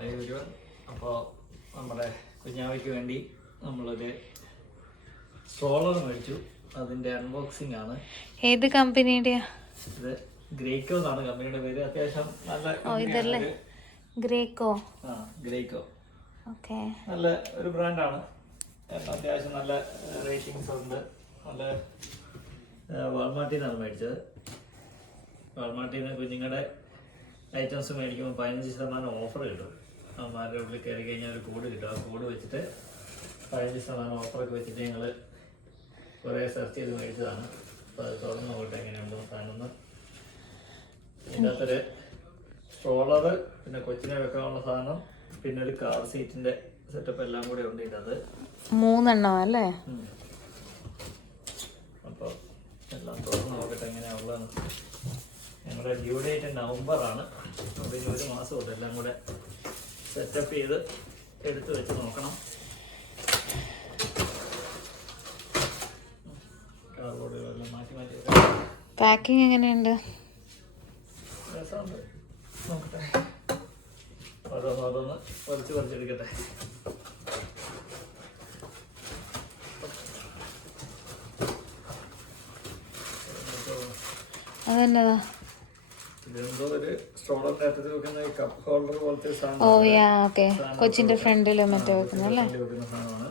Hi ഒരുവൻ അപ്പോൾ നമ്മുടെ കുഞ്ഞാവയ്ക്ക് വേണ്ടി നമ്മളൊരു സ്ട്രോളർ മേടിച്ചു. അതിന്റെ അൺബോക്സിംഗ് ആണ്. ഏത് കമ്പനിയുടെയാ? ഇത് ഗ്രേക്കോ എന്നാണ് കമ്പനിയുടെ പേര്. അത്യാവശ്യം നല്ല ഇതല്ലേ? ഗ്രേക്കോ ആ ഗ്രേക്കോ ഓക്കെ. നല്ല ഒരു ബ്രാൻഡാണ്. അത്യാവശ്യം നല്ല റേറ്റിംഗ്സ് ഉണ്ട്. നല്ല വാൾമാർട്ടിൽ നിന്നാണ് മേടിച്ചത്. വാൾമാർട്ടിൽ നിന്ന് കുഞ്ഞുങ്ങളുടെ ഐറ്റംസ് മേടിക്കുമ്പോൾ പതിനഞ്ച് ശതമാനം ഓഫർ കിട്ടും അമ്മമാരുടെ ഉള്ളിൽ കയറി കഴിഞ്ഞാൽ ഒരു കോഡ് കിട്ടും. ആ കോഡ് വെച്ചിട്ട് പതിനഞ്ച് ശതമാനം ഓഫറൊക്കെ വെച്ചിട്ട് ഞങ്ങൾ കുറേ സെർച്ച് ചെയ്ത് മേടിച്ചതാണ്. അപ്പോൾ അത് തുറന്ന് നോക്കട്ടെ എങ്ങനെയുണ്ടോ സാധനം ഇതിനകത്തൊരു സ്ട്രോളറ് പിന്നെ കൊച്ചിനെ വെക്കാനുള്ള സാധനം പിന്നെ ഒരു കാർ സീറ്റിന്റെ സെറ്റപ്പ് എല്ലാം കൂടെ ഉണ്ട് ഇതിനകത്ത്. മൂന്നെണ്ണം അല്ലേ? അപ്പോൾ എല്ലാം തുറന്ന് നോക്കട്ടെ എങ്ങനെയാണുള്ളതെന്ന് ഞങ്ങളുടെ ഡ്യൂ ഡേറ്റ് നവംബർ ആണ് അപ്പോൾ ഒരു മാസം ഉണ്ട്. എല്ലാം കൂടെ സെറ്റപ്പ് ചെയ്ത് എടുത്ത് വെച്ച് നോക്കണം. കാർബോർഡുകളെല്ലാം മാറ്റി മാറ്റി. പാക്കിംഗ് എങ്ങനെയുണ്ട്? രസമുണ്ട്. നോക്കട്ടെ. ഓരോന്ന് ഓരോന്ന് പറിച്ച് പറിച്ചെടുക്കട്ടെ. അതെന്നതാ ഇതെന്തോ ഒരു വെക്കുന്ന കപ്പ് ഹോൾഡർ പോലത്തെ സാധനം ഓ യാ ഓക്കെ കൊച്ചിന്റെ ഫ്രണ്ടിലും മറ്റേ വെക്കുന്ന അല്ലേ ഫ്രണ്ടിൽ വെക്കുന്ന സാധനമാണ്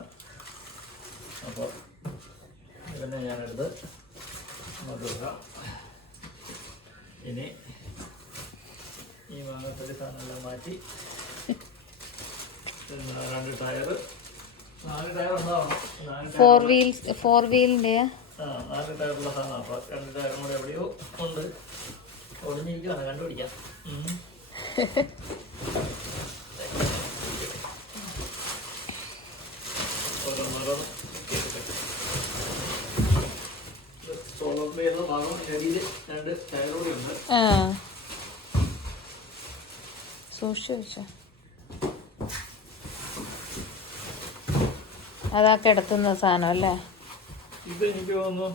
അപ്പോൾ ഇതിനെ ഞാനെടുത്ത് നോക്കുക ഇനി ഈ വാങ്ങത്തൊരു സാധനമെല്ലാം മാറ്റി. രണ്ട് ടയർ നാല് ടയർ ഉണ്ടാവണം ഫോർ വീൽസ് ഫോർ വീലിന്റെയാ ആ നാല് ടയറുള്ള സാധനം. അപ്പോൾ രണ്ട് ടയറും കൂടെ എവിടെയോ ഉണ്ട്. കണ്ടുപിടിക്കാം. സോളർ ഭാഗം രണ്ട് ഉണ്ട്. സൂക്ഷിച്ചു വെച്ചോ. അതാ കിടത്തുന്ന സാധനം അല്ലേ? ഇത് എനിക്ക് തോന്നുന്നു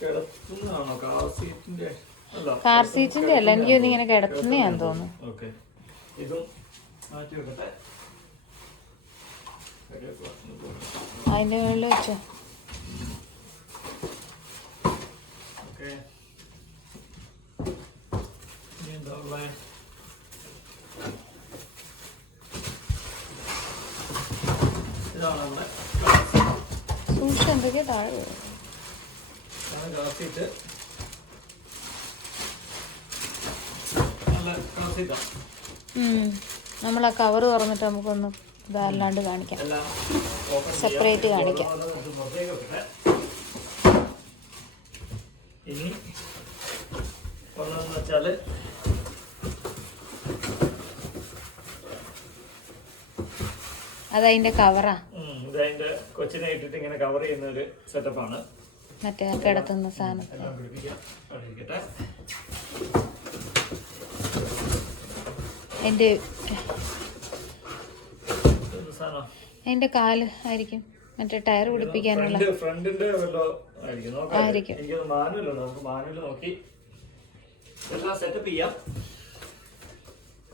കിടത്തുന്നതാണോ? കാർ സീറ്റിന്റെ അല്ല കാർ സീറ്റിന്റെ അല്ല എനിക്ക് ഇങ്ങനെ കിടത്തുന്നയാന്ന് തോന്നുന്നു. അതിന്റെ മുകളിൽ വെച്ചോ. സൂക്ഷിച്ച് എന്തൊക്കെയാ താഴെ വീഴും. ഇതാണ് കാസീറ്റ് നല്ല കാസീറ്റാണ് ഉം. നമ്മൾ ആ കവർ തുറന്നിട്ട് നമുക്കൊന്ന് ഇതല്ലാണ്ട് കാണിക്കാം. സെപ്പറേറ്റ് കാണിക്കാം. ഇനി ഒന്നെന്ന് വെച്ചാൽ അതതിന്റെ കവറാ ഇതതിന്റെ ഇത് കൊച്ചിനെ ഇട്ടിട്ട് ഇങ്ങനെ കവർ ചെയ്യുന്ന ഒരു സെറ്റപ്പാണ് മറ്റേ കിടത്തുന്ന സാധനം. എന്റെ അതിന്റെ കാൽ ആയിരിക്കും. മറ്റേ ടയർ പിടിപ്പിക്കാനുള്ള ആയിരിക്കും. സപ്പോർട്ട് ആയിരിക്കും. എനിക്കൊന്ന് മാനുവൽ ഉണ്ട് നമുക്ക് മാനുവൽ നോക്കി എല്ലാം സെറ്റപ്പ് ചെയ്യാം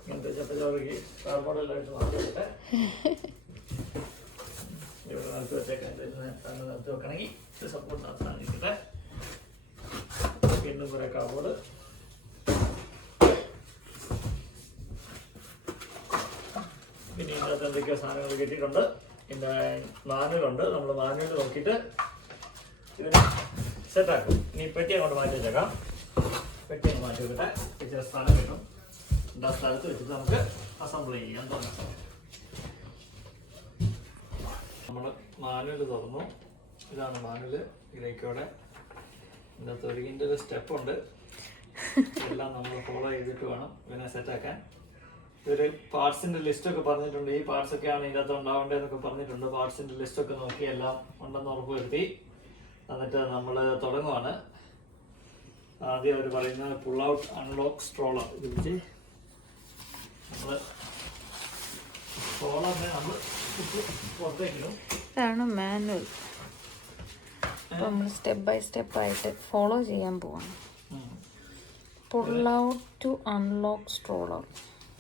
ഇങ്ങനത്തെ ചപ്പച്ചോറക്ക് കാർബോർഡെല്ലായിട്ട് മാറ്റിട്ടെ ഇവിടെ നടത്തി വെച്ചേക്കാൻ തന്നെ നടത്തി വെക്കണമെങ്കിൽ സപ്പോർട്ട് നടത്താൻ ഇരിക്കട്ടെ വീണ്ടും കുറെ കാർബോർഡ് പിന്നെ ഇതിനകത്ത് എന്തൊക്കെയോ സാധനങ്ങൾ കിട്ടിയിട്ടുണ്ട്. പിന്നെ മാനുവലുണ്ട് നമ്മൾ മാനുവൽ നോക്കിയിട്ട് ഇതിന് സെറ്റാക്കും ഇനി പെട്ടി അങ്ങോട്ട് മാറ്റി വെച്ചേക്കാം. പെട്ടി അങ്ങ് മാറ്റി വെക്കട്ടെ ഇച്ചിരി സ്ഥലം കിട്ടും. എന്താ സ്ഥലത്ത് വെച്ചിട്ട് നമുക്ക് അസംബിൾ ചെയ്യാൻ തുടങ്ങാം നമ്മൾ മാനുവൽ തുറന്നു. ഇതാണ് മാനുവൽ ഇതിലേക്കോടെ ഇതിന്റെ തൊഴിലിന്റെ ഒരു സ്റ്റെപ്പുണ്ട് എല്ലാം നമ്മൾ ഫോളോ ചെയ്തിട്ട് വേണം ഇതിനെ സെറ്റാക്കാൻ ഇതൊരു പാർട്സിന്റെ ലിസ്റ്റ് ഒക്കെ പറഞ്ഞിട്ടുണ്ട്. ഈ പാർട്സ് ഒക്കെയാണ് ഇതിനകത്ത് ഉണ്ടാവേണ്ടതെന്നൊക്കെ പറഞ്ഞിട്ടുണ്ട്. പാർട്സിന്റെ ലിസ്റ്റ് ഒക്കെ നോക്കി എല്ലാം ഉണ്ടെന്ന് ഉറപ്പുവരുത്തി. എന്നിട്ട് നമ്മൾ തുടങ്ങുവാണ്. ആദ്യം അവർ പറയുന്നത് പുൾ ഔട്ട് അൺലോക്ക് സ്ട്രോളർ ഇത് വെച്ച് നമ്മൾ സ്ട്രോളറിനെ നമ്മൾ പുറത്തേക്കിടും ഇതാണ് മാനുവൽ നമ്മൾ സ്റ്റെപ്പ് ബൈ സ്റ്റെപ്പ് ആയിട്ട് ഫോളോ ചെയ്യാൻ പോവാണ്. Pull out to unlock stroller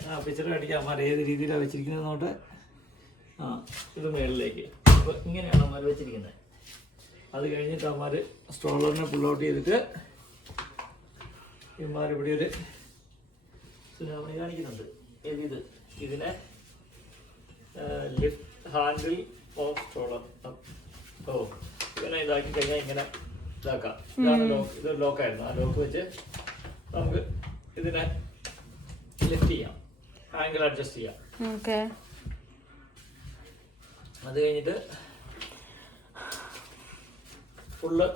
ആ പിക്ചർ അടിക്കാം അമ്മ ഏത് രീതിയിലാണ് വെച്ചിരിക്കുന്നത് നോട്ട് ആ ഇത് മേളിലേക്ക്. അപ്പോൾ ഇങ്ങനെയാണ് അമ്മ വെച്ചിരിക്കുന്നത്. അത് കഴിഞ്ഞിട്ട് അമ്മ സ്ട്രോളറിനെ പുൾ ഔട്ട് ചെയ്തിട്ട് ഇമാർ ഇവിടെ ഒരു സുനാമണി കാണിക്കുന്നുണ്ട്. ഏതിത് ഇത്? ഇതിനെ ലിഫ്റ്റ് ഹാൻഡിൽ ഓഫ് സ്ട്രോളർ ഓ ഇങ്ങനെ ഇതാക്കി കഴിഞ്ഞാൽ ഇങ്ങനെ ഇതാക്കാം. ഇതാണ് ലോക്ക് ഇത് ലോക്കായിരുന്നു ആ ലോക്ക് വെച്ച് നമുക്ക് ഇതിനെ ലിഫ്റ്റ് ചെയ്യാം. ആംഗിൾ അഡ്ജസ്റ്റ് ചെയ്യാം. ഓക്കെ. അത് കഴിഞ്ഞിട്ട് ഫുള്ള്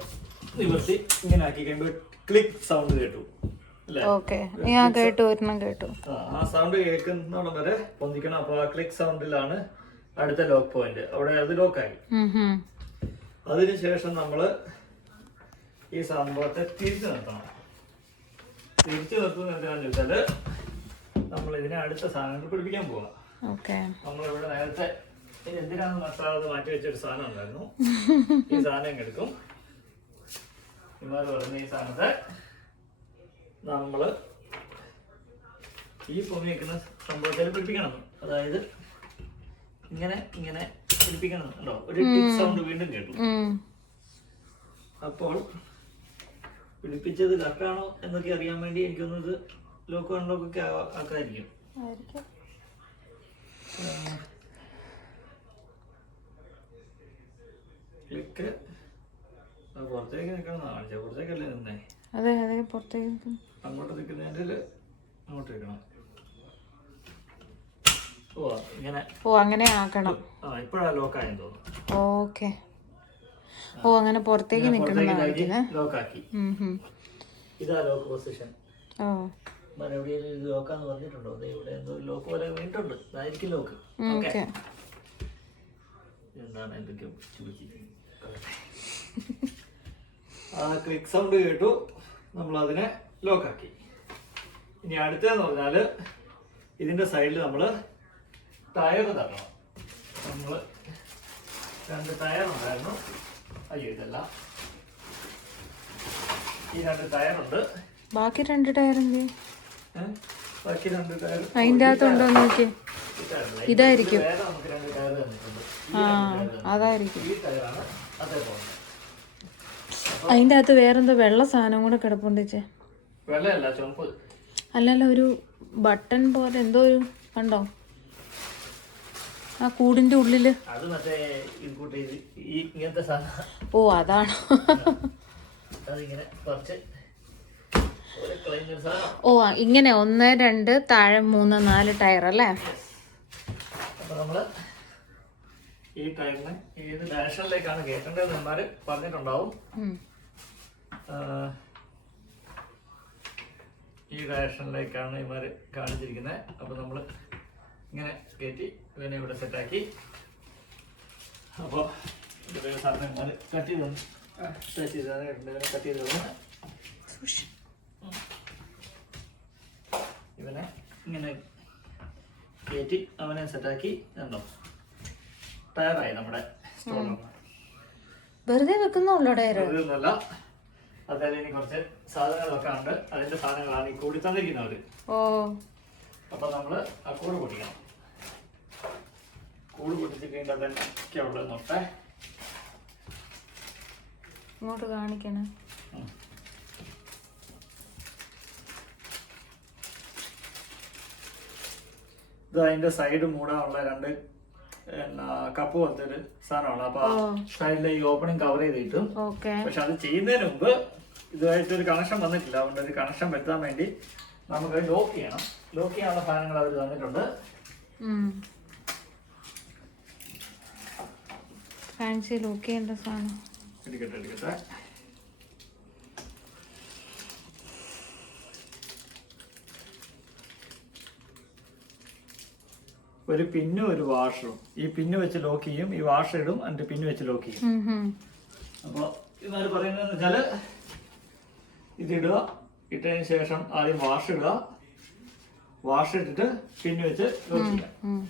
നിവർത്തി ഇങ്ങനെ ആക്കി കഴിയുമ്പോൾ ക്ലിക്ക് സൗണ്ട് കേട്ടു. ഓക്കെ. ഞാൻ കേട്ടു ഒരെണ്ണം കേട്ടു. ആ, സൗണ്ട് കേൾക്കുന്നോളം വരെ പൊന്തിക്കണം. അപ്പോൾ ആ ക്ലിക്ക് സൗണ്ടിലാണ് അടുത്ത ലോക്ക് പോയിന്റ് അവിടെ അത് ലോക്കായി. അതിനുശേഷം നമ്മൾ ഈ സംഭവത്തെ തിരിച്ചു നിർത്തണം. തിരിച്ചു നിർത്തുന്ന എന്താണെന്ന് വെച്ചാൽ നമ്മൾ ഇതിനെ അടുത്ത സാധനങ്ങൾ പിടിപ്പിക്കാൻ പോവാം. ഓക്കെ. നമ്മളിവിടെ നേരത്തെ ഇത് എന്തിനാണ് മസാല മാറ്റി വെച്ചൊരു സാധനം ഉണ്ടായിരുന്നു. ഈ സാധനം എടുക്കും. ഇമാര് പറഞ്ഞ ഈ സാധനത്തെ നമ്മൾ ഈ പൊങ്ങി വെക്കുന്ന സംഭവത്തിൽ പിടിപ്പിക്കണം. അതായത് ഇങ്ങനെ ഇങ്ങനെ പിടിപ്പിക്കണം ഉണ്ടോ ഒരു സൗണ്ട് വീണ്ടും കേട്ടു. അപ്പോൾ പിടിപ്പിച്ചത് കറക്റ്റാണോ എന്നൊക്കെ അറിയാൻ വേണ്ടി എനിക്കൊന്നത് ലോക്ക് അൺലോക്ക് ഒക്കെ ആക്കായിരിക്കും. ക്ലിക്ക് പുറത്തേക്ക് നിൽക്കണം. കാണിച്ച പുറത്തേക്കല്ലേ നിന്നേ? അതെ അതെ പുറത്തേക്ക്. അങ്ങോട്ട് നിൽക്കുന്നതിന്റെ അങ്ങോട്ട് നിൽക്കണം. ഓ അങ്ങനെ ആക്കണം. ഓക്കെ. ഓ അങ്ങനെ പുറത്തേക്ക് ഓ. ഇത് ലോക്കാന്ന് പറഞ്ഞിട്ടുണ്ടോ? ഇവിടെ എന്തോ ലോക്ക് പോലെ വീണിട്ടുണ്ട്. അതായിരിക്കും ലോക്ക്. ഓക്കെ. എന്താണ് എന്തൊക്കെ ആ ക്ലിക്ക് സൗണ്ട് കേട്ടു. നമ്മൾ അതിനെ ലോക്കാക്കി ഇനി അടുത്തതെന്ന് പറഞ്ഞാൽ ഇതിന്റെ സൈഡിൽ നമ്മൾ ടയർ തട്ടണം. നമ്മൾ രണ്ട് ടയർ ഉണ്ടായിരുന്നു. അയ്യോ ഇതല്ല. ഈ രണ്ട് ടയറുണ്ട് ബാക്കി രണ്ട് ടയർ എന്ത്? അതിന്റെ അകത്തുണ്ടോ നോക്കി ഇതായിരിക്കും. ആ. അതായിരിക്കും. അതിന്റെ അകത്ത് വേറെന്തോ വെള്ള സാധനം കൂടെ കിടപ്പുണ്ടേ അല്ലല്ല ഒരു ബട്ടൺ പോലെ എന്തോ ഒരു കണ്ടോ? ആ കൂടിന്റെ ഉള്ളിൽ. ഓ അതാണോ. അതിങ്ങനെ കുറച്ച് ഓ ഇങ്ങനെ ഒന്ന് രണ്ട് താഴെ മൂന്ന് നാല് ടയർ അല്ലേ? ഈ ടയറിന് ഏത് ഡയറക്ഷനിലേക്കാണ് കയറ്റേണ്ടത് എന്നാൽ പറഞ്ഞിട്ടുണ്ടാവും. ഈ ഡയറക്ഷനിലേക്കാണ് ഇവർ കാണിച്ചിരിക്കുന്നത് അപ്പൊ നമ്മൾ ഇങ്ങനെ കയറ്റി ഇവനെ ഇവിടെ സെറ്റാക്കി അപ്പോൾ സാധനം കട്ട് ചെയ്ത് കട്ട് ചെയ്ത് കട്ട് ചെയ്ത് തന്നു ഇവനെ ഇങ്ങനെ കയറ്റി അവനെ സെറ്റാക്കി കണ്ടോ? ടയറായി നമ്മുടെ വെറുതെ വെക്കുന്നുള്ളൂ ടയർ ഇതൊന്നുമല്ല അതായത് ഇനി കുറച്ച് സാധനങ്ങളൊക്കെ ഉണ്ട്. അതിന്റെ സാധനങ്ങളാണ് ഈ കൂടി തന്നിരിക്കുന്നവര്. ഓ. അപ്പൊ നമ്മൾ ആ കൂട് പൊട്ടിക്കണം. കൂട് പൊട്ടിച്ച് കഴിയുമ്പോൾ അതൊക്കെ ഉള്ളത് നോട്ടെ ഇങ്ങോട്ട് കാണിക്കണേ. ഇത് അതിന്റെ സൈഡ് മൂടാനുള്ള രണ്ട് കപ്പ് പോലത്തെ ഒരു സാധനമാണ്. അപ്പൊ സൈഡിലെ ഈ ഓപ്പണിംഗ് കവർ ചെയ്തിട്ടു. പക്ഷെ അത് ചെയ്യുന്നതിന് മുമ്പ് ഇതുമായിട്ട് ഒരു കണക്ഷൻ വന്നിട്ടില്ല. അതുകൊണ്ട് ഒരു കണക്ഷൻ വരുത്താൻ വേണ്ടി നമുക്ക് ലോക്ക് ചെയ്യണം. ലോക്ക് ചെയ്യാനുള്ള സാധനങ്ങൾ അവർ തന്നിട്ടുണ്ട്. ഫാൻസി ലോക്ക് ചെയ്യേണ്ട സാധനം. എടുക്കട്ടെ എടുക്കട്ടെ. ഒരു പിന്നും ഒരു വാഷറും. ഈ പിന്ന് വെച്ച് ലോക്ക് ചെയ്യും ഈ വാഷർ ഇടും എന്നിട്ട് പിന്ന് വെച്ച് ലോക്ക് ചെയ്യും. അപ്പൊ ഇന്നാൽ അപ്പോൾ ഇവർ പറയുന്നത് വെച്ചാൽ ഇതിടുക ഇട്ടതിന് ശേഷം ആദ്യം വാഷ് ഇടുക. വാഷ് ഇട്ടിട്ട് പിന്ന് വെച്ച് ലോക്ക് ചെയ്യാം ഉം.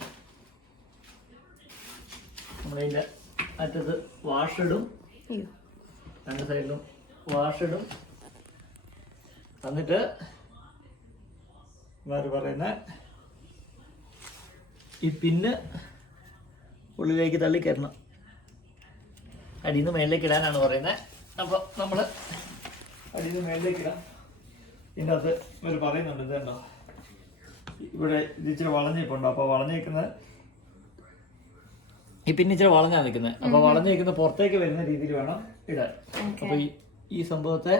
നമ്മളിതിന്റെ അറ്റത്ത് വാഷ് ഇടും. രണ്ട് സൈഡിലും വാഷ് ഇടും. എന്നിട്ട് ഇവർ പറയുന്ന ഈ പിന്നെ ഉള്ളിലേക്ക് തള്ളി കയറണം. അടിയിൽ നിന്ന് മേളിലേക്ക് ഇടാനാണ് പറയുന്നത്. അപ്പോൾ നമ്മൾ അടിയിൽ നിന്ന് മേളിലേക്ക് ഇടാം. ഇതിന്റെ അകത്ത് ഇവർ പറയുന്നുണ്ട് ഇതുണ്ടോ ഇവിടെ ഇത് ഇച്ചിരി വളഞ്ഞിപ്പുണ്ടോ അപ്പോൾ വളഞ്ഞേക്കുന്നത് ഈ പിന്നെ ഇച്ചിരി വളഞ്ഞാണ് നിൽക്കുന്നത് അപ്പോൾ വളഞ്ഞേക്കുന്ന പുറത്തേക്ക് വരുന്ന രീതിയിൽ വേണം ഇടാൻ. അപ്പോൾ ഈ ഈ സംഭവത്തെ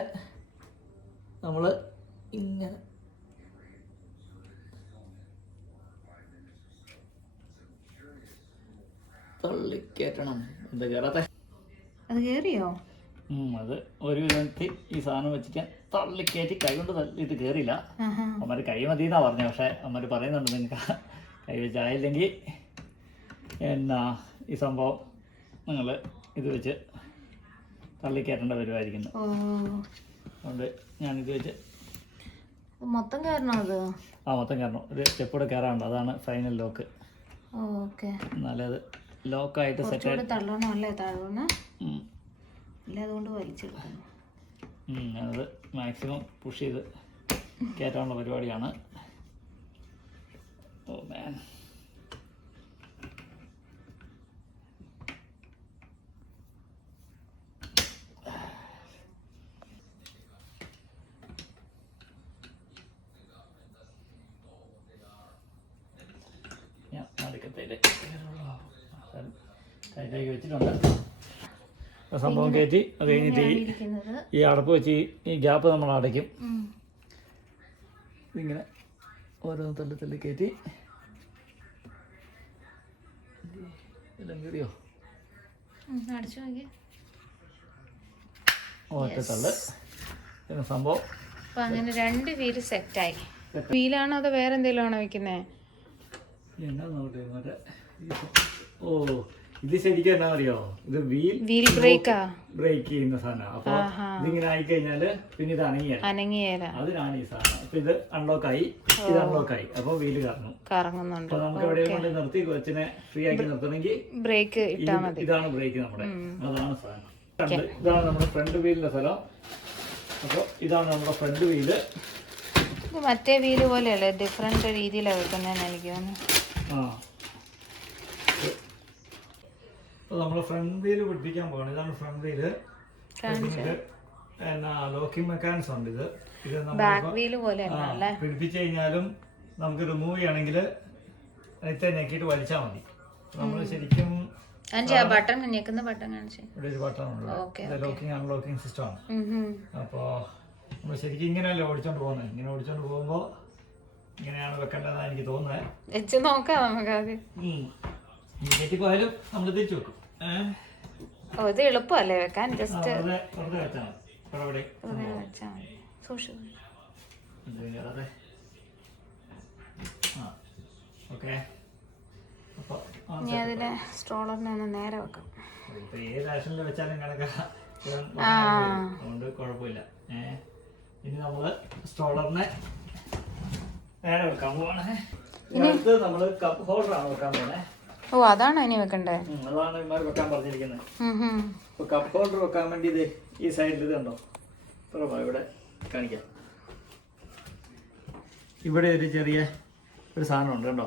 നമ്മൾ ഇങ്ങനെ തള്ളിക്കയറ്റണം എന്താ കയറാത്ത അത് കേറിയോ? ഉം, അത് ഒരു വിധത്തിൽ ഈ സാധനം വെച്ചിട്ട് തള്ളിക്കയറ്റി കൈ കൊണ്ട് തള്ളിയിട്ട് കയറിയില്ല അമ്മര് കൈ മതി എന്നാ പറഞ്ഞത് പക്ഷെ അമ്മര് പറയുന്നുണ്ട് നിങ്ങൾക്ക് കൈ വെച്ചായില്ലെങ്കിൽ എന്നാ ഈ സംഭവം നിങ്ങൾ ഇത് വെച്ച് തള്ളിക്കയറ്റേണ്ട വരുമായിരിക്കുന്നു അതുകൊണ്ട് ഞാനിത് വെച്ച് മൊത്തം കയറണോ അത്? ആ മൊത്തം കയറണം ഒരു സ്റ്റെപ്പ് കൂടെ കയറാനുണ്ട് അതാണ് ഫൈനൽ ലോക്ക്. ഓക്കെ. എന്നാലേ അത് ലോക്കായിട്ട് സെറ്റ് കുറച്ചുകൂടി തള്ളണം അല്ലേ തള്ളണം ഇല്ല അതുകൊണ്ട് വലിച്ചെടുക്കണം അത് മാക്സിമം പുഷ് ചെയ്ത് കയറ്റാനുള്ള പരിപാടിയാണ്. ഓ മാൻ ഞാൻ നടുക്കത്തേൽ ടൈറ്റാക്കി വെച്ചിട്ടുണ്ട് ആ സംഭവം കയറ്റി അത് കഴിഞ്ഞിട്ട് ഈ അടപ്പ് വെച്ച് ഈ- ഗ്യാപ്പ് നമ്മൾ അടയ്ക്കും. ഇങ്ങനെ ഓരോ തള്ളി തള്ളി കയറ്റി. എല്ലാം കയറിയോ ഒറ്റ തള്ള്. പിന്നെ സംഭവം? അപ്പൊ അങ്ങനെ രണ്ട് വീൽ സെറ്റായി. വീലാണോ അതോ വേറെ എന്തെങ്കിലും ആണോ വെക്കുന്നേ? എന്നാ നോക്കട്ടെ മറ്റേ ഓ ഇത് ശരിക്കും എന്നാ അറിയോ ഇത് വീൽ വീൽ ബ്രേക്കാ ബ്രേക്ക്. ചെയ്യുന്ന സാധനം. അപ്പൊ. ഇതിങ്ങനെ ആയി കഴിഞ്ഞാൽ പിന്നെ ഇത് അനങ്ങിയ അതിനാണ് ഈ സാധനം. അപ്പൊ ഇത് അൺലോക്ക് ആയി ഇത് അൺലോക്ക് ആയി അപ്പൊ വീൽ കറങ്ങും. കറങ്ങുന്നുണ്ട്. അപ്പൊ നമുക്ക് എവിടെയും കൊണ്ട് നിർത്തി കൊച്ചിനെ ഫ്രീ ആക്കി നിർത്തണമെങ്കിൽ ബ്രേക്ക് ഇത് ഇട്ടാ മതി. ഇതാണ് ബ്രേക്ക് നമ്മുടെ. അതാണ് സാധനം. ഇതാണ് നമ്മുടെ ഫ്രണ്ട് വീലിന്റെ സ്ഥലം. അപ്പൊ ഇതാണ് നമ്മുടെ ഫ്രണ്ട് വീൽ. മറ്റേ വീൽ പോലെയല്ലേ? ഡിഫറെന്റ് രീതിയിലാണ് വെക്കുന്നതെന്ന് എനിക്ക് തോന്നുന്നു. ആ അപ്പോൾ നമ്മൾ ഫ്രണ്ട് വീൽ പിടിപ്പിക്കാൻ പോകണം ഇതാണ് ഫ്രണ്ട് വീൽ എന്നാ ലോക്കിംഗ് മെക്കാനിസം ഉണ്ട് ഇത്. ഇത് നമ്മൾ പിടിപ്പിച്ച് കഴിഞ്ഞാലും നമുക്ക് റിമൂവ് ചെയ്യണമെങ്കിൽ നേരത്തെ ഞെക്കിയിട്ട് വലിച്ചാൽ മതി. നമ്മൾ ശരിക്കും ബട്ടൺ ഞെക്കുന്ന ബട്ടൺ ഇവിടെ ഒരു ബട്ടൺ ഉണ്ട് ലോക്കിംഗ് അൺലോക്കിംഗ് സിസ്റ്റം ആണ്. അപ്പോൾ നമ്മൾ ശരിക്കും ഇങ്ങനെയല്ലേ ഓടിച്ചോണ്ട് പോകുന്നത് ഇങ്ങനെ ഓടിച്ചോണ്ട് പോകുമ്പോൾ ഇങ്ങനെയാണ് വെക്കേണ്ടതെന്നാണ് എനിക്ക് തോന്നുന്നത് വെച്ച് നോക്കാം നമുക്ക് ആദ്യം. ഇങ്ങേറ്റി പോയാലും നമ്മൾ തിരിച്ചു വെക്കും. ഓ ഇത് എളുപ്പമല്ലേ വെക്കാൻ? ജസ്റ്റ് ഇനി അതിനെ സ്ട്രോളറിനെ ഒന്ന് നേരെ വെക്കാം. കുഴപ്പമില്ല. ഇനി സ്ട്രോളറിനെ നേരെ വെക്കാൻ പോവാണേ. നമ്മൾ കപ്പ് ആണ് വെക്കാൻ പോണേ. ഓ അതാണ് ഇനി വെക്കണ്ടേ? അതാണ് ഇമാർ വെക്കാൻ പറഞ്ഞിരിക്കുന്നത്. കപ്പ് ഹോൾഡർ വെക്കാൻ വേണ്ടി ഇത് ഈ സൈഡിൽ ഇത് വാ, ഇവിടെ കാണിക്കാം. ഇവിടെ ഒരു ചെറിയ ഒരു സാധനം ഉണ്ട് കണ്ടോ.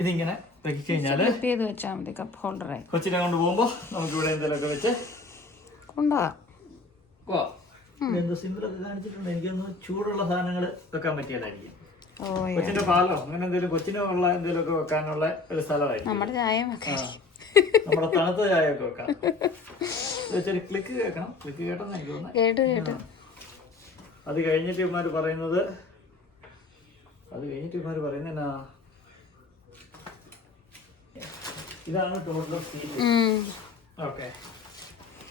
ഇതിങ്ങനെ വെക്കി കഴിഞ്ഞാൽ ചെയ്ത് വെച്ചാൽ മതി കപ്പ് ഹോൾഡറായി കൊച്ചിനെ കൊണ്ട് പോകുമ്പോൾ നമുക്ക് ഇവിടെ എന്തെങ്കിലുമൊക്കെ വെച്ച് കൊണ്ടുപോകാം. എന്തോ സിമ്പിളൊക്കെ കാണിച്ചിട്ടുണ്ട്. എനിക്കൊന്ന് ചൂടുള്ള സാധനങ്ങൾ വെക്കാൻ പറ്റിയതായിരിക്കും. കൊച്ചിന്റെ പാലോ? അങ്ങനെ എന്തെങ്കിലും കൊച്ചിന് ഉള്ള എന്തെങ്കിലുമൊക്കെ വെക്കാനുള്ള ഒരു സ്ഥലമായി നമ്മുടെ ചായ. നമ്മുടെ തണുത്ത ചായ ഒക്കെ വെക്കാം ക്ലിക്ക് കേൾക്കണം. ക്ലിക്ക് കേട്ടെന്ന് എനിക്ക് തോന്നുന്നു. അത് കഴിഞ്ഞിട്ട് ഇവന്മാർ പറയുന്നത് അത് കഴിഞ്ഞിട്ട് ഇവന്മാർ പറയുന്നത് എന്നാ? ഇതാണ് ടോട്ടലർ സീറ്റ്. ഓക്കെ.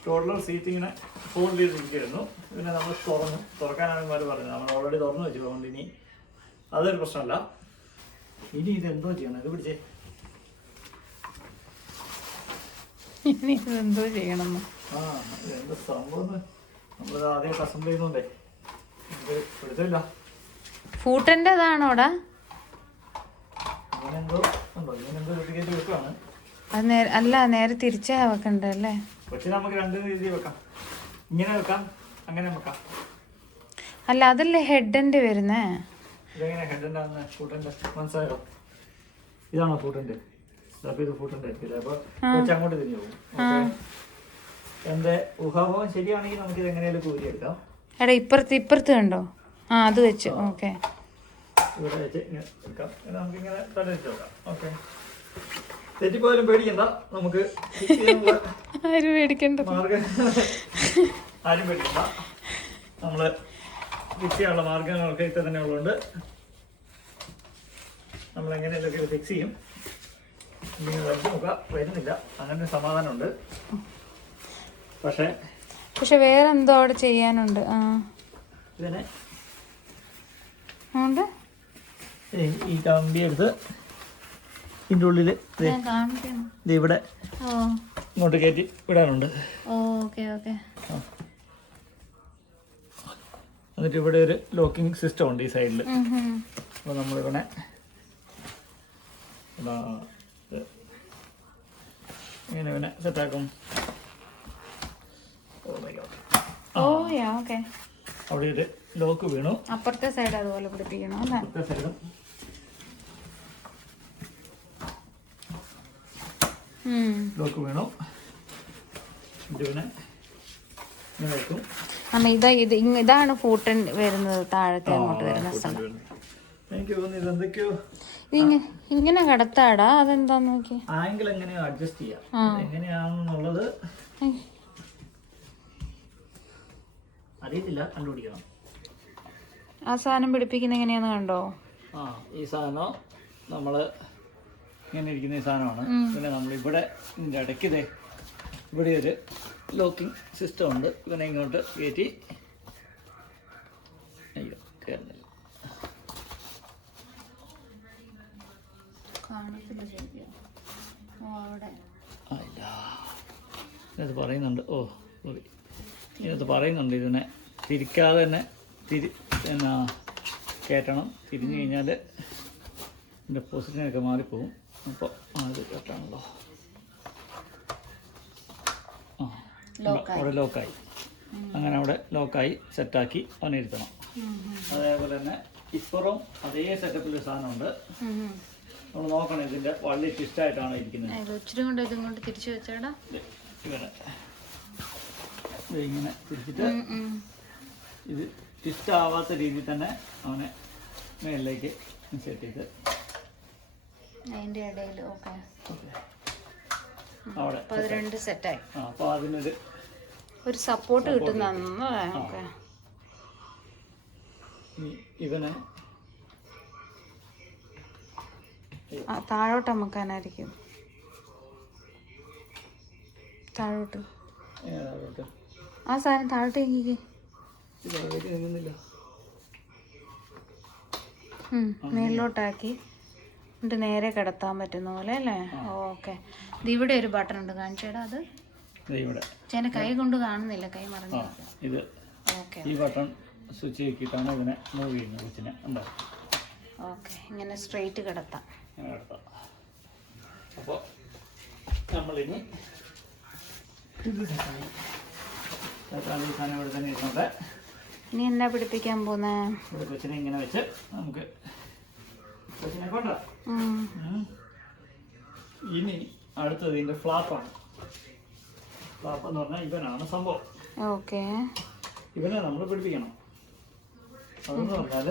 ടോട്ടലർ സീറ്റിങ്ങിനെ ഫോൺ ഫോൾഡ് ചെയ്തിരിക്കുന്നു പിന്നെ നമ്മൾ തുറന്നു. തുറക്കാനാണ് ഇവന്മാർ പറഞ്ഞത്. നമ്മൾ ഓൾറെഡി തുറന്നു വെച്ചു അതുകൊണ്ട് ഇനി അതൊരു പ്രശ്നമല്ല. ഇനി ഇത് എന്തോ ചെയ്യണം? ഇത് പിടിച്ചേ. ഇനി ഇതെന്തോ ചെയ്യണം ആ സംഭവം? നമ്മളിത് ആദ്യം അസംബിൾ ചെയ്യുന്നുണ്ടേ അതാണോടാ ഉണ്ടോ? ഡ്യൂപ്ലിക്കേറ്റ് അത് നേരെ അല്ല നേരെ തിരിച്ചാ വെക്കണ്ടല്ലേ കൊച്ചിനെ നമുക്ക് രണ്ട് രീതിയിൽ വെക്കാം. ഇങ്ങനെ വെക്കാം അങ്ങനെ വെക്കാം. അല്ല അതല്ലേ ഹെഡ് എൻഡ് വരുന്നേ? ഇതെങ്ങനെ ഫുഡിന്റെ മനസ്സിലായോ? ഇതാണോ അപ്പോൾ ഇത് അപ്പോൾ കുറച്ച് അങ്ങോട്ട് തിരിഞ്ഞു പോകും. എന്റെ ഊഹാഭവം ശരിയാണെങ്കിൽ നമുക്കിത് എങ്ങനെയാലും കൂരിയെടുക്കാം എടാ ഇപ്പുറത്ത് ഇപ്പുറത്ത് കണ്ടോ? ആ അത് വെച്ച്. ഓക്കെ ഇവിടെ വെച്ച് ഇങ്ങനെ എടുക്കാം. ഇത് നമുക്കിങ്ങനെ തല വെച്ച് നോക്കാം. ഓക്കെ തെറ്റിപ്പോയാലും പേടിക്കണ്ട. നമുക്ക് ആരും പേടിക്കണ്ട. മാർഗം ആരും പേടിക്കണ്ട. നമ്മൾ ഫിക്സ് ചെയ്യാനുള്ള മാർഗങ്ങളൊക്കെ ഇത്ര തന്നെ ഉള്ളതുകൊണ്ട് നമ്മൾ എങ്ങനെയൊക്കെ ഫിക്സ് ചെയ്യും. ഇങ്ങനെ വലിച്ചു നോക്കുക വരുന്നില്ല. അങ്ങനെ സമാധാനമുണ്ട്. പക്ഷേ പക്ഷെ വേറെ എന്തോ അവിടെ ചെയ്യാനുണ്ട്. ആ. ഇതിനെ അതുകൊണ്ട് ഈ- കമ്പി എടുത്ത് ഇതിന്റെ ഉള്ളിൽ ഇവിടെ ഇങ്ങോട്ട് കയറ്റി വിടാനുണ്ട്. Okay okay. എന്നിട്ട് ഇവിടെ ഒരു ലോക്കിംഗ് സിസ്റ്റം ഉണ്ട് ഈ സൈഡിൽ അപ്പോൾ നമ്മളിവിടെ ഇങ്ങനെ ഇവനെ സെറ്റാക്കും യാ ഓക്കെ അവിടെ ഒരു ലോക്ക് വീണു. അപ്പുറത്തെ സൈഡ് അതുപോലെ പിടിപ്പിക്കണം അപ്പുറത്തെ സൈഡും. ലോക്ക് വീണു. ഇവനെ വെക്കും. അമ്മ ഇതാ ഇത് ഇതാണ് ഫൂട്ടൻ വരുന്നത് താഴത്തെ അങ്ങോട്ട് വരുന്ന സ്ഥലം. ഇങ്ങനെ കടത്താടാ അതെന്താ നോക്കി ആംഗിൾ എങ്ങനെയോ അഡ്ജസ്റ്റ് ചെയ്യാം. ആ. എങ്ങനെയാണെന്നുള്ളത് അറിയത്തില്ല കണ്ടുപിടിക്കണം. ആ സാധനം പിടിപ്പിക്കുന്ന എങ്ങനെയാന്ന് കണ്ടോ? ആ ഈ സാധനം നമ്മൾ ഇങ്ങനെ ഇരിക്കുന്ന ഈ സാധനമാണ്. പിന്നെ നമ്മൾ ഇവിടെ ഇതിന്റെ ഇടയ്ക്ക് ഇതേ ഇവിടെ ഒരു ലോക്കിംഗ് സിസ്റ്റം ഉണ്ട്. ഇവനെ ഇങ്ങോട്ട് കയറ്റി അയ്യോ കയറുന്നില്ല അല്ല ഇതിനകത്ത് പറയുന്നുണ്ട്. ഓ സോറി ഇതിനകത്ത് പറയുന്നുണ്ട് ഇതിനെ തിരിക്കാതെ തന്നെ തിരി എന്നാ കയറ്റണം. തിരിഞ്ഞു കഴിഞ്ഞാൽ പൊസിഷനൊക്കെ മാറിപ്പോവും അപ്പോൾ ആ ഇത് കയറ്റാണല്ലോ ആ അവിടെ ലോക്കായി. അങ്ങനെ അവിടെ ലോക്കായി സെറ്റാക്കി അവനെ ഇരുത്തണം അതേപോലെ തന്നെ ഇപ്പുറം അതേ സെറ്റപ്പിൽ സാധനമുണ്ട്. നമ്മൾ നോക്കണം ഇതിന്റെ വള്ളി ട്വിസ്റ്റായിട്ടാണ് ഇരിക്കുന്നത്. ഇച്ചിരി കൊണ്ട് ഇതും കൊണ്ട് തിരിച്ചു വെച്ചാടാ. ഇങ്ങനെ തിരിച്ചിട്ട് ഇത് ട്വിസ്റ്റ് ആവാത്ത രീതിയിൽ തന്നെ അവനെ മേളിലേക്ക് സെറ്റ് ചെയ്ത്. അതിന്റെ ഇടയിൽ ഓക്കെ. അവിടെ രണ്ട് സെറ്റായി. ആ അപ്പോൾ അതിനൊരു ഒരു സപ്പോർട്ട് കിട്ടുന്ന ഓക്കെ ഇവനെ താഴോട്ട് അമക്കാനായിരിക്കും. താഴോട്ട്. ആ സാധനം താഴോട്ട് എങ്കിക്ക് മേളിലോട്ടാക്കി. എന്നിട്ട് നേരെ കിടത്താൻ പറ്റുന്ന പോലെ അല്ലേ? ഓക്കെ. ഇവിടെ ഒരു ബട്ടൺ ഉണ്ട്. കാണിച്ചേടാ അത്? ചേട്ടന്റെ കൈ കൊണ്ട് കാണുന്നില്ല. കൈ മറന്നു മറിഞ്ഞു ഇത് ഈ ബട്ടൺ സ്വിച്ച് ആക്കിയിട്ടാണ് ഇതിനെ മൂവ് ചെയ്യുന്നത് കൊച്ചിനെ. ഉണ്ടോ ഓക്കെ. ഇങ്ങനെ സ്ട്രെയിറ്റ് കിടത്താം. അപ്പോൾ നമ്മളിനി ഇനി എന്നാ പിടിപ്പിക്കാൻ പോകുന്നേ ഇവിടെ കൊച്ചിനെ ഇങ്ങനെ വെച്ച് നമുക്ക് ഇനി അടുത്തത് ഇതിന്റെ ഫ്ലാപ്പാണ്. ഫ്ലാപ്പ് എന്ന് പറഞ്ഞാൽ ഇവനാണ് സംഭവം. ഓക്കെ. ഇവനെ നമ്മൾ പിടിപ്പിക്കണം. അതെന്ന് പറഞ്ഞാൽ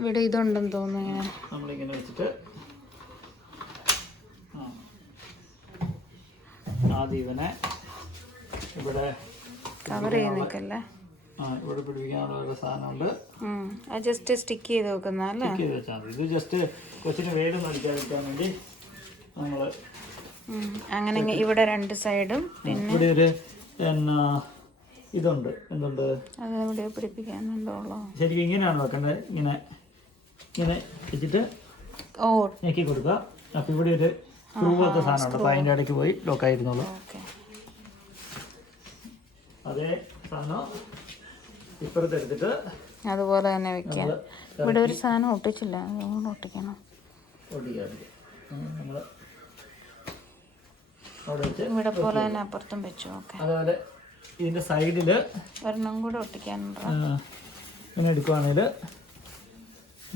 ഇവിടെ ഇതുണ്ടെന്ന് തോന്നുന്നു നമ്മളിങ്ങനെ വെച്ചിട്ട്. ആദ്യം ഇവനെ ഇവിടെ കവർ ചെയ്യുന്നേക്കല്ലേ ഇവിടെ പിടിപ്പിക്കാനുള്ള ഒരു സാധനമുണ്ട്. ജസ്റ്റ് സ്റ്റിക്ക് ചെയ്ത് വെക്കുന്ന അല്ലേ? ചെയ്ത് വെച്ചാൽ മതി. ഇത് ജസ്റ്റ് കൊച്ചിന് വേഗം നടിക്കാതിരിക്കാൻ വേണ്ടി നമ്മൾ അങ്ങനെ ഇവിടെ രണ്ട് സൈഡും പിന്നെ ഇവിടെ ഒരു എന്നാ ഇതുണ്ട്. എന്തുണ്ട്? അതെവിടെ എവിടെയോ പിടിപ്പിക്കാനുണ്ടോളോ? ശരിക്കും ഇങ്ങനെയാണ് വെക്കേണ്ടത് ഇങ്ങനെ ഇങ്ങനെ വെച്ചിട്ട് ഓ. ഞെക്കി കൊടുക്കുക. അപ്പം ഇവിടെ ഒരു സ്ക്രൂ പോലത്തെ സാധനമുണ്ട്. അപ്പം അതിന്റെ ഇടയ്ക്ക് പോയി ലോക്കായിരുന്നുള്ളൂ അതേ സാധനം. ഇപ്പുറത്ത് എടുത്തിട്ട് അതുപോലെ തന്നെ വെക്കാം ഇവിടെ ഒരു സാധനം ഒട്ടിച്ചില്ല. അതുകൊണ്ട് ഒട്ടിക്കണം. ഇവിടെ പോലെ തന്നെ അപ്പുറത്തും വെച്ചു നോക്കാം. ഇതിന്റെ സൈഡിൽ സൈഡിൽ ഒരെണ്ണം കൂടെ ഒട്ടിക്കാനുണ്ടോ? ഇങ്ങനെ എടുക്കുവാണെങ്കിൽ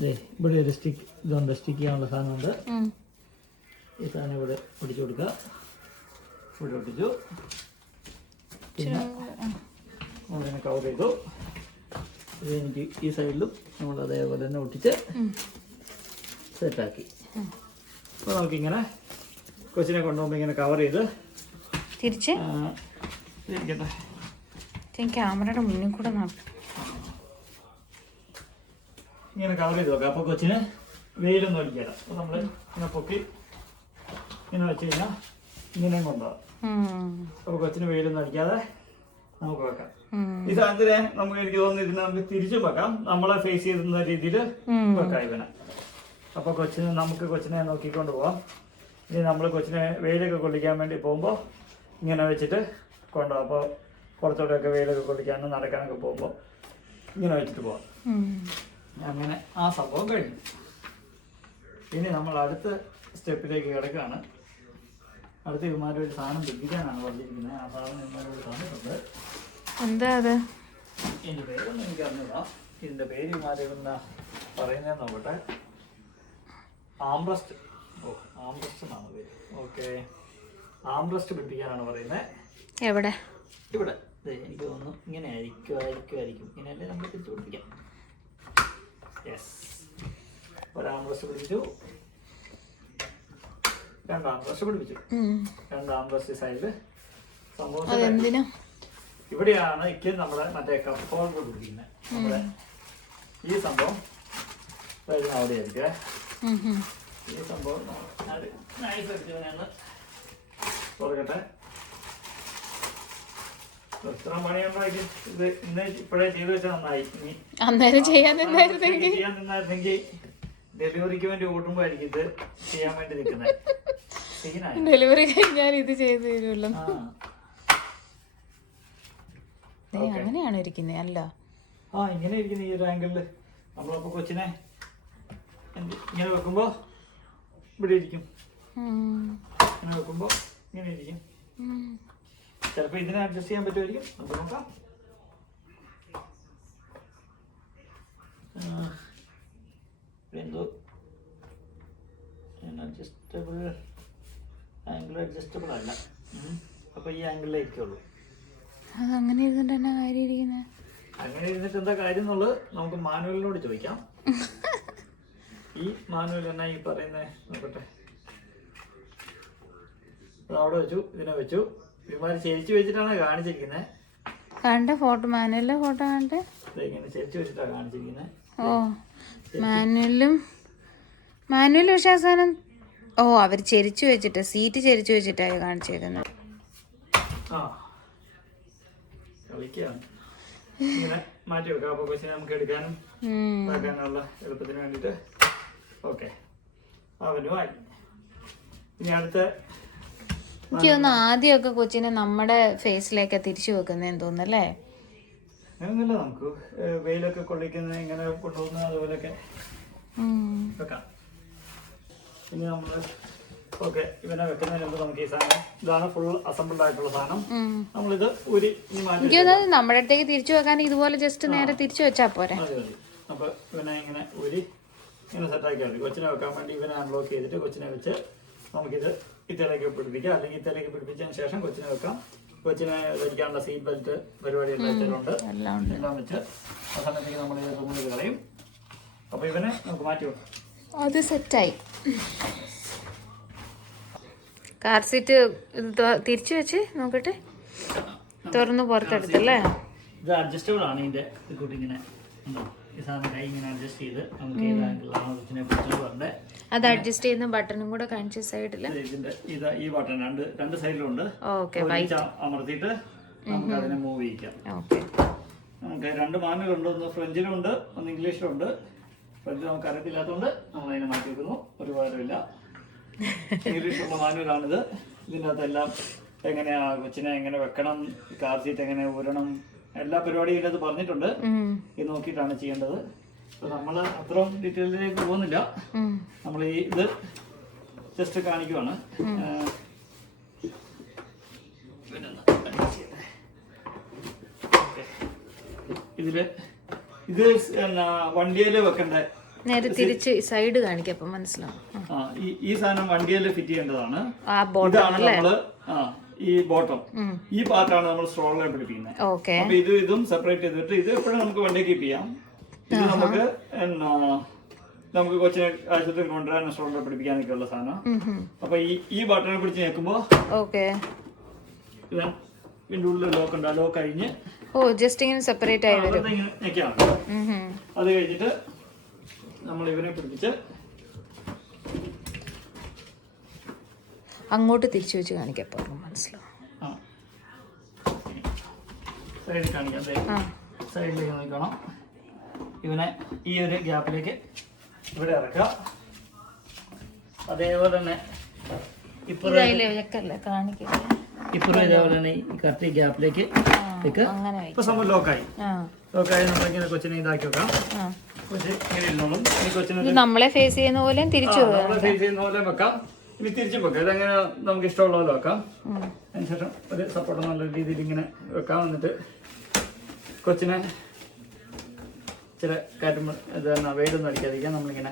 ദേ ഇവിടെ ഒരു സ്റ്റിക്ക് ഇതുണ്ട്. സ്റ്റിക്ക് ചെയ്യാനുള്ള സാധനമുണ്ട്. ഉണ്ട് ഈ സാധനം ഇവിടെ ഒടിച്ചു കൊടുക്കുക. ഇവിടെ ഒട്ടിച്ചു. പിന്നെ കവർ ചെയ്തു. ഇത് എനിക്ക് ഈ സൈഡിലും നമ്മൾ അതേപോലെ തന്നെ ഒട്ടിച്ച്. സെറ്റാക്കി. അപ്പോൾ നമുക്കിങ്ങനെ കൊച്ചിനെ കൊണ്ടുപോകുമ്പോൾ ഇങ്ങനെ കവർ ചെയ്ത് തിരിച്ച്? ഇരിക്കട്ടെ. ക്യാമറയുടെ മുന്നിൽ കൂടെ നോക്കാം ഇങ്ങനെ കവർ ചെയ്ത് വെക്കാം. അപ്പോൾ കൊച്ചിന് വെയിലൊന്നും ഒഴിക്കാം അപ്പോൾ നമ്മൾ ഇങ്ങനെ പൊക്കി ഇങ്ങനെ വെച്ച് കഴിഞ്ഞാൽ ഇങ്ങനെയും കൊണ്ടുപോകാം. അപ്പോൾ കൊച്ചിന് വെയിലൊന്നും അടിക്കാതെ നമുക്ക് വെക്കാം. ഈ സാധനത്തിനെ നമുക്ക് എനിക്ക് തോന്നിയിരുന്ന നമുക്ക് തിരിച്ചും വെക്കാം. നമ്മളെ ഫേസ് ചെയ്യുന്ന രീതിയിൽ. വെക്കാം ഇവനെ. അപ്പൊ കൊച്ചിന് നമുക്ക് കൊച്ചിനെ നോക്കിക്കൊണ്ട് പോവാം. ഇനി നമ്മൾ കൊച്ചിനെ വെയിലൊക്കെ കൊള്ളിക്കാൻ വേണ്ടി പോകുമ്പോൾ ഇങ്ങനെ വെച്ചിട്ട് കൊണ്ടുപോകാം അപ്പോൾ പുറത്തോട്ടൊക്കെ വെയിലൊക്കെ കൊള്ളിക്കാനും നടക്കാനൊക്കെ പോകുമ്പോൾ ഇങ്ങനെ വെച്ചിട്ട് പോവാം. അങ്ങനെ ആ സംഭവം കഴിഞ്ഞു. ഇനി നമ്മൾ അടുത്ത സ്റ്റെപ്പിലേക്ക് കിടക്കുകയാണ്. അടുത്ത ഇവന്മാരെ ഒരു സാധനം പിടിക്കാനാണ് പറഞ്ഞിരിക്കുന്നത്. ആ സാധനം ഇവന്മാരോട് തന്നിട്ടുണ്ട് എന്താ അത്. ഇതിന്റെ പേരൊന്നും എനിക്ക് അറിഞ്ഞതാ ഇതിന്റെ പേര് ഇവന്മാരെ പറയുന്നത് നോക്കട്ടെ. ആംബ്രസ്റ്റ്. ഓ ആംബ്രസ്റ്റ് എന്നാണ് പേര്. ഓക്കെ. ആംബ്രസ്റ്റ് പിടിപ്പിക്കാനാണ് പറയുന്നത് എവിടെ? ഇവിടെ. എനിക്ക് തോന്നുന്നു ഇങ്ങനെ ആയിരിക്കും ആയിരിക്കും ആയിരിക്കും. ഇങ്ങനെയല്ലേ നമ്മൾ തിരിച്ചു പിടിപ്പിക്കാം. യെസ് ഒരാംബ്രസ്റ്റ് പിടിച്ചു രണ്ട് ആംബ്രസ്റ്റ് പിടിപ്പിച്ചു. രണ്ട് ആംബ്രസ്റ്റ് സൈഡിൽ സംഭവം ഇവിടെയാണ് ഇക്ക് നമ്മുടെ മറ്റേ കപ്പ് ഹോൾഡർ പിടിക്കുന്നത് നമ്മുടെ ഈ സംഭവം വരുന്ന അവിടെ ആയിരിക്കും. ഈ സംഭവം നൈസ് തുറക്കട്ടെ. എത്ര മണിയുണ്ടാക്കി ഇത് ഇന്ന് ഇപ്പോഴേ ചെയ്തു വെച്ചാൽ നന്നായി. ഇനി അന്നേരം ചെയ്യാൻ നിന്നായിരുന്നെങ്കിൽ. ചെയ്യാൻ നിന്നായിരുന്നെങ്കിൽ ഡെലിവറിക്ക് വേണ്ടി ഓടുമ്പോഴായിരിക്കും ഇത് ചെയ്യാൻ വേണ്ടി നിൽക്കുന്നത് ഡെലിവറി കഴിഞ്ഞാൽ ഇത് ചെയ്തു തരുമല്ലോ. അങ്ങനെയാണ് ഇരിക്കുന്നത് അല്ല. ആ ഇങ്ങനെ ഇരിക്കുന്ന ഈ ഒരു ആംഗിളിൽ നമ്മളപ്പോൾ കൊച്ചിനെ ഇങ്ങനെ വെക്കുമ്പോൾ ഇവിടെ ഇരിക്കും. ഇങ്ങനെ വെക്കുമ്പോൾ ഇങ്ങനെ ഇരിക്കും. ചിലപ്പോൾ ഇതിനെ അഡ്ജസ്റ്റ് ചെയ്യാൻ പറ്റുമായിരിക്കും. നമുക്ക് നോക്കാം. എന്തോ അഡ്ജസ്റ്റബിൾ ആംഗിൾ അഡ്ജസ്റ്റബിൾ അല്ല. അപ്പോൾ ഈ ആംഗിളിലേ ഇരിക്കുള്ളൂ അത് അങ്ങനെ ഇരുന്നിട്ട് എന്നാ കാര്യം ഇരിക്കുന്നത് അങ്ങനെ ഇരുന്നിട്ട് എന്താ കാര്യം എന്നുള്ളത് നമുക്ക് മാനുവലിനോട് ചോദിക്കാം. ഈ മാനുവൽ എന്നാ ഈ പറയുന്നേ? നോക്കട്ടെ. അവിടെ വെച്ചു ഇതിനെ വെച്ചു. ഇവന്മാര് ചേച്ചി വെച്ചിട്ടാണ് കാണിച്ചിരിക്കുന്നത് കണ്ട ഫോട്ടോ മാനുവലിലെ ഫോട്ടോ കണ്ടേ? ഇങ്ങനെ ചെരിച്ചു വെച്ചിട്ടാണ് കാണിച്ചിരിക്കുന്നത് ഓ മാനുവലും മാനുവൽ പക്ഷേ അവസാനം ഓ അവർ ചെരിച്ചു വെച്ചിട്ട് സീറ്റ് ചെരിച്ചു വെച്ചിട്ടാണ് കാണിച്ചേക്കുന്നത് ആ. കളിക്കുകയാണ് ഇങ്ങനെ മാറ്റി വെക്കാം. അപ്പൊ കൊച്ചിനെ നമുക്ക് എടുക്കാനും. ഇതാക്കാനുള്ള എളുപ്പത്തിന് വേണ്ടിട്ട് ഓക്കെ. അവനുമായി ഇനി അടുത്ത എനിക്ക് തോന്നുന്നു ആദ്യമൊക്കെ കൊച്ചിനെ നമ്മുടെ ഫേസിലേക്ക് തിരിച്ചു വെക്കുന്നതെന്ന് തോന്നുന്നല്ലേ? അങ്ങനെയൊന്നുമില്ല. നമുക്ക് വെയിലൊക്കെ കൊള്ളിക്കുന്ന ഇങ്ങനെ കൊണ്ടുപോകുന്ന അതുപോലെയൊക്കെ ഉം. വെക്കാം. ഇനി നമ്മൾ ഓക്കെ ഇവനെ വെക്കുന്നതിന് മുമ്പ് നമുക്ക് ഈ സാധനം ഇതാണ് ഫുൾ അസംബിൾഡ് ആയിട്ടുള്ള സാധനം. നമ്മളിത് ഒരു ഇനി മാറ്റി എനിക്ക് തോന്നുന്നത് നമ്മുടെ അടുത്തേക്ക് തിരിച്ചു വെക്കാൻ ഇതുപോലെ ജസ്റ്റ് നേരെ തിരിച്ചു വെച്ചാൽ പോരെ. അപ്പോൾ ഇവനെ ഇങ്ങനെ ഒരു ഇങ്ങനെ സെറ്റാക്കി മതി. കൊച്ചിനെ വെക്കാൻ വേണ്ടി ഇവനെ അൺലോക്ക് ചെയ്തിട്ട് കൊച്ചിനെ വെച്ച് നമുക്കിത് ഇത്തലേക്ക് പിടിപ്പിക്കാം. അല്ലെങ്കിൽ ഇത്തലേക്ക് പിടിപ്പിച്ചതിന് ശേഷം കൊച്ചിനെ വെക്കാം. കൊച്ചിനെ ധരിക്കാനുള്ള സീറ്റ് ബെൽറ്റ് പരിപാടി ഇതിലുണ്ട് എല്ലാം വെച്ച് ആ സമയത്തേക്ക് നമ്മൾ ഇത് റിമൂവ് കളയും. അപ്പോൾ ഇവനെ നമുക്ക് മാറ്റി വെക്കാം. അത് സെറ്റായി കാർ സീറ്റ് തിരിച്ചു വെച്ച് നോക്കട്ടെ. തുറന്ന് പുറത്തെടുത്തല്ലേ ഇത് അഡ്ജസ്റ്റബിൾ ആണ് ഇങ്ങനെ. അത് അഡ്ജസ്റ്റ് ചെയ്യുന്ന ബട്ടണും കൂടെ കാണിച്ച സൈഡിൽ ഈ ബട്ടൺ രണ്ട് രണ്ട് സൈഡിലുണ്ട് ഓക്കെ ഒരുമിച്ച് അമർത്തിയിട്ട് നമുക്ക് അതിനെ മൂവ് ചെയ്യിക്കാം. നമുക്ക് രണ്ട് മാനുകളുണ്ട്. ഒന്ന് ഫ്രഞ്ചിലുണ്ട് ഒന്ന് ഇംഗ്ലീഷിലുണ്ട്. ഫ്രഞ്ച് നമുക്ക് അറിയത്തില്ലാത്തതുകൊണ്ട് നമ്മൾ അതിനെ മാറ്റി വെക്കുന്നു. ഒരു ഇംഗ്ലീഷിലുള്ള മാനുവലാണിത് ഇതിന്റെ അകത്തെല്ലാം എങ്ങനെയാ കൊച്ചിനെ എങ്ങനെ വെക്കണം കാർ സീറ്റ് എങ്ങനെ ഊരണം എല്ലാ പരിപാടിയും ഇതിനകത്ത് പറഞ്ഞിട്ടുണ്ട്. ഇത് നോക്കിയിട്ടാണ് ചെയ്യേണ്ടത്. നമ്മൾ അത്രയും ഡീറ്റെയിലേക്ക് പോകുന്നില്ല. നമ്മൾ ഈ ഇത് ജസ്റ്റ് കാണിക്കുവാണ്. ഇതിൽ ഇത് എന്നാ വണ്ടിയിൽ വെക്കേണ്ട? നേരെ തിരിച്ച് സൈഡ് കാണിക്കാം അപ്പം മനസ്സിലാവും. ഈ സാധനം വണ്ടിയിൽ ഫിറ്റ് ചെയ്യേണ്ടതാണ്. ഇതാണ് നമ്മൾ ഈ ബോട്ടം ഈ ഈ പാർട്ടാണ് നമ്മൾ സ്ട്രോളിൽ പിടിപ്പിക്കുന്നത്. അപ്പൊ ഇത് ഇതും സെപ്പറേറ്റ് ചെയ്തിട്ട് ഇത് എപ്പോഴും നമുക്ക് വണ്ടി കീപ്പ് ചെയ്യാം. ഇത് നമുക്ക് നമുക്ക് കൊച്ചിനെ ആശുപത്രി കൊണ്ടുവരാൻ സ്ട്രോളിൽ പിടിപ്പിക്കാനൊക്കെ ഉള്ള സാധനം. അപ്പൊ ഈ ഈ ബട്ടണെ പിടിച്ച് ഞെക്കുമ്പോ ഇതിന്റെ ഉള്ളിൽ ലോക്ക് ഉണ്ട്. ആ ലോക്ക് കഴിഞ്ഞ് ഓ ജസ്റ്റ് ഇങ്ങനെ സെപ്പറേറ്റ് ആയി വരും. അത് കഴിഞ്ഞിട്ട് നമ്മൾ ഇവനെ പിടിപ്പിച്ച് അങ്ങോട്ട് തിരിച്ചു വെച്ച് കാണിക്കാം അപ്പം മനസ്സിലാവും. ആ. സൈഡിൽ കാണിക്കാം. സൈഡിലേക്ക് നോക്കണം. ഇവനെ ഈ ഒരു ഗ്യാപ്പിലേക്ക് ഇവിടെ ഇറക്കുക. അതേപോലെ തന്നെ ഇപ്പുറം ഇതേപോലെ തന്നെ ഈ കറക്റ്റ് ഗ്യാപ്പിലേക്ക് ഇപ്പൊ സംഭവം ലോക്കായി ലോക്കായി നമ്മളിങ്ങനെ കൊച്ചിനെ ഇതാക്കി വെക്കാം. ഇത് നമ്മളെ ഫേസ് ചെയ്യുന്ന പോലെ തിരിച്ചു ഫേസ് ചെയ്യുന്ന പോലെ വെക്കാം. ഇനി തിരിച്ചും വെക്കാം ഇതങ്ങനെ നമുക്ക് ഇഷ്ടമുള്ള പോലെ വെക്കാം അതിനുശേഷം ഒരു സപ്പോർട്ട് നല്ല രീതിയിൽ ഇങ്ങനെ വെക്കാം. എന്നിട്ട് കൊച്ചിനെ ചില കാറ്റും ഇത് തന്നെ വെയിലൊന്നും അടിക്കാതിരിക്കാൻ നമ്മളിങ്ങനെ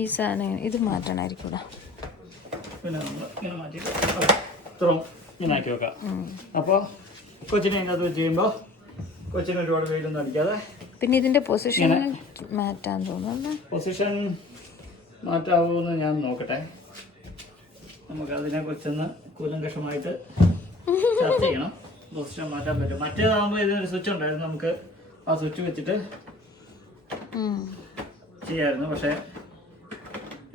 ഈ സാധനം ഇത് മാറ്റണമായിരിക്കൂടാ പിന്നെ നമ്മൾ ഇങ്ങനെ മാറ്റിയിട്ട് ഇത്രയും ഇങ്ങനെ ആക്കി വെക്കാം. അപ്പോൾ കൊച്ചിനെ അതിനകത്ത് വെച്ച് കഴിയുമ്പോൾ കൊച്ചിന് ഒരുപാട് വെയിലൊന്നും അടിക്കാതെ പിന്നെ ഇതിന്റെ പൊസിഷൻ മാറ്റാൻ തോന്നുന്നു. പൊസിഷൻ മാറ്റാവുമെന്ന് ഞാൻ നോക്കട്ടെ. നമുക്ക് അതിനെ കുറിച്ചൊന്ന് കൂലങ്കഷമായിട്ട് ചർച്ച ചെയ്യണം. പൊസിഷൻ മാറ്റാൻ പറ്റും. മറ്റേതാകുമ്പോൾ ഇതിനൊരു സ്വിച്ച് ഉണ്ടായിരുന്നു. നമുക്ക് ആ സ്വിച്ച് വെച്ചിട്ട്. ചെയ്യായിരുന്നു. പക്ഷേ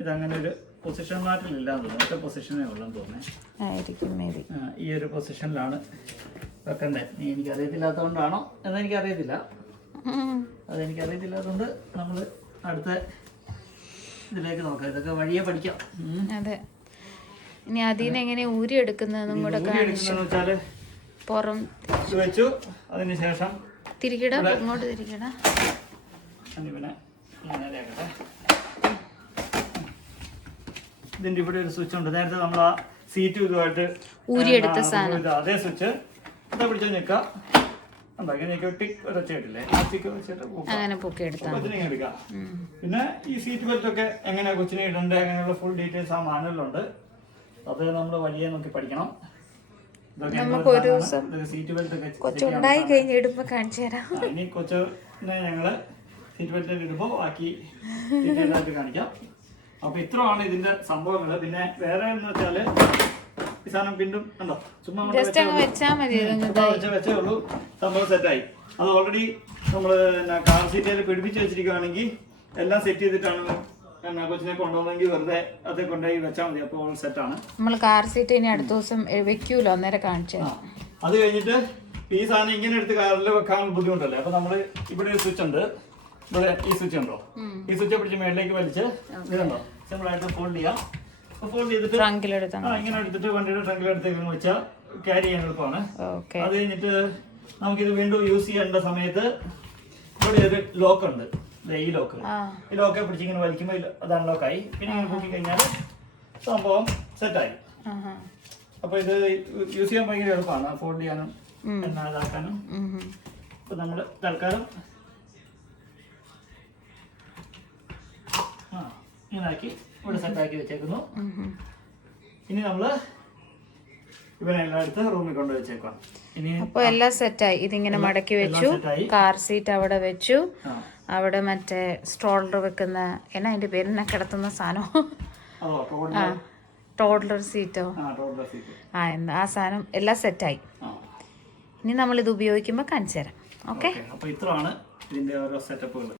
ഇതങ്ങനെ ഒരു പൊസിഷൻ മാറ്റലില്ല ഒറ്റ പൊസിഷനേ ഉള്ളെന്ന് തോന്നുന്നേ. ആയിരിക്കും ഈ ഒരു പൊസിഷനിലാണ് വെക്കണ്ടേ നീ എനിക്ക് അറിയത്തില്ലാത്തതുകൊണ്ടാണോ എന്നെനിക്ക് അറിയത്തില്ല അതെനിക്ക് അറിയത്തില്ലാത്തതുകൊണ്ട് നമ്മൾ അടുത്ത ഇതിലേക്ക് നോക്കാം. ഇതൊക്കെ വഴിയെ പഠിക്കാം. അതെ. ഇനി അതിനെ എങ്ങനെ ഊരി എടുക്കുന്നതെന്നും കൂടെ വെച്ചാൽ പുറം വെച്ചു. അതിന് ശേഷം തിരികിട ഇങ്ങോട്ട് തിരികിട ഇവനെ ഇതിന്റെ ഇവിടെ ഒരു സ്വിച്ച് ഉണ്ട്. നേരത്തെ നമ്മൾ ആ സീറ്റ് ഇതുമായിട്ട് ഊരിയെടുത്ത സാധനം. അതേ സ്വിച്ച് ഇതാ പിടിച്ചാൽ നിൽക്കുക അങ്ങനെ പൊക്കി എടുത്താൽ പിന്നെ ഈ സീറ്റ് ബെൽറ്റ് ഒക്കെ എങ്ങനെയാ കൊച്ചിനെ ഇടണ്ടേ? അങ്ങനെയുള്ള ഫുൾ ഡീറ്റെയിൽസ് ആ മാനുവലുണ്ട് അത് നമ്മൾ വലിയ നോക്കി പഠിക്കണം. നമുക്ക് ഒരു ദിവസം സീറ്റ് ബെൽറ്റ് ഒക്കെ കൊച്ചുണ്ടായി കഴിഞ്ഞ് ഇടുമ്പോ കാണിച്ചു തരാം. ഇനി കൊച്ചിനെ ഞങ്ങൾ സീറ്റ് ബെൽറ്റ് ഇടുമ്പോ ബാക്കി കാണിക്കാം. അപ്പൊ ഇത്രയാണ് ഇതിന്റെ സംഭവങ്ങൾ പിന്നെ വേറെ എന്ന് വെച്ചാൽ ഈ സാധനം വീണ്ടും കണ്ടോ? ചുമ്മാ ജസ്റ്റ് അങ്ങ് മതി വെച്ച് ഉള്ളൂ. സംഭവം സെറ്റായി അത് ഓൾറെഡി നമ്മൾ കാർ സീറ്റിൽ പിടിപ്പിച്ച് വെച്ചിരിക്കുകയാണെങ്കിൽ എല്ലാം സെറ്റ് ചെയ്തിട്ടാണ് കൊച്ചിനെ കൊണ്ടുവന്നെങ്കിൽ വെറുതെ അത് കൊണ്ടുപോയി വെച്ചാൽ മതി. അപ്പോൾ ഓൾ സെറ്റാണ് നമ്മൾ കാർ സീറ്റ് ഇനി അടുത്ത ദിവസം വെക്കൂലോ? അന്നേരം കാണിച്ചു അത് കഴിഞ്ഞിട്ട് ഈ സാധനം ഇങ്ങനെ എടുത്ത് കാറിൽ വെക്കാൻ ബുദ്ധിമുട്ടല്ലേ? അപ്പൊ നമ്മൾ ഇവിടെ ഒരു സ്വിച്ച് ഉണ്ട്. ഇവിടെ ഈ സ്വിച്ച് ഉണ്ടോ? ഈ സ്വിച്ച് പിടിച്ച് മേളിലേക്ക് വലിച്ച് ഇതുണ്ടോ സിമ്പിൾ ആയിട്ട് ഫോൾഡ് ചെയ്യാം. ഫോൾഡ് ചെയ്തിട്ട് ഇങ്ങനെ എടുത്തിട്ട് വണ്ടിയുടെ ട്രങ്കിൽ എടുത്തേക്ക് വെച്ചാൽ ക്യാരി ചെയ്യാൻ എളുപ്പമാണ്. അത് കഴിഞ്ഞിട്ട് നമുക്കിത് വീണ്ടും യൂസ് ചെയ്യേണ്ട സമയത്ത് ഇവിടെ ഒരു ലോക്ക് ഉണ്ട്. ഈ ലോക്ക് ഈ ലോക്കെ പിടിച്ച് ഇങ്ങനെ വലിക്കുമ്പോൾ അത് അൺലോക്കായി പിന്നെ ഇങ്ങനെ കൂട്ടി കഴിഞ്ഞാൽ സംഭവം സെറ്റായി. അപ്പൊ ഇത് യൂസ് ചെയ്യാൻ ഭയങ്കര എളുപ്പമാണ്. ഫോൾഡ് ചെയ്യാനും എന്നാ ഇതാക്കാനും അപ്പൊ നമ്മൾ തൽക്കാലം ആ ഇങ്ങനാക്കി ഇവിടെ സെറ്റാക്കി വെച്ചേക്കുന്നു. ഇനി നമ്മൾ അപ്പൊ എല്ലാം സെറ്റായി ഇതിങ്ങനെ മടക്കി വെച്ചു. കാർ സീറ്റ് അവിടെ വെച്ചു. അവിടെ മറ്റേ സ്ട്രോളർ വെക്കുന്ന എന്നാ അതിന്റെ പേര്? എന്നാ കിടത്തുന്ന സാധനം? ആ. ടോഡ്ലർ സീറ്റോ ആ എന്താ ആ സാധനം എല്ലാം സെറ്റായി ഇനി നമ്മൾ ഇത് ഉപയോഗിക്കുമ്പോൾ കാണിച്ചു തരാം. ഓക്കെ ഓക്കെ ഇത്രയാണ് ഓരോ സെറ്റപ്പുകൾ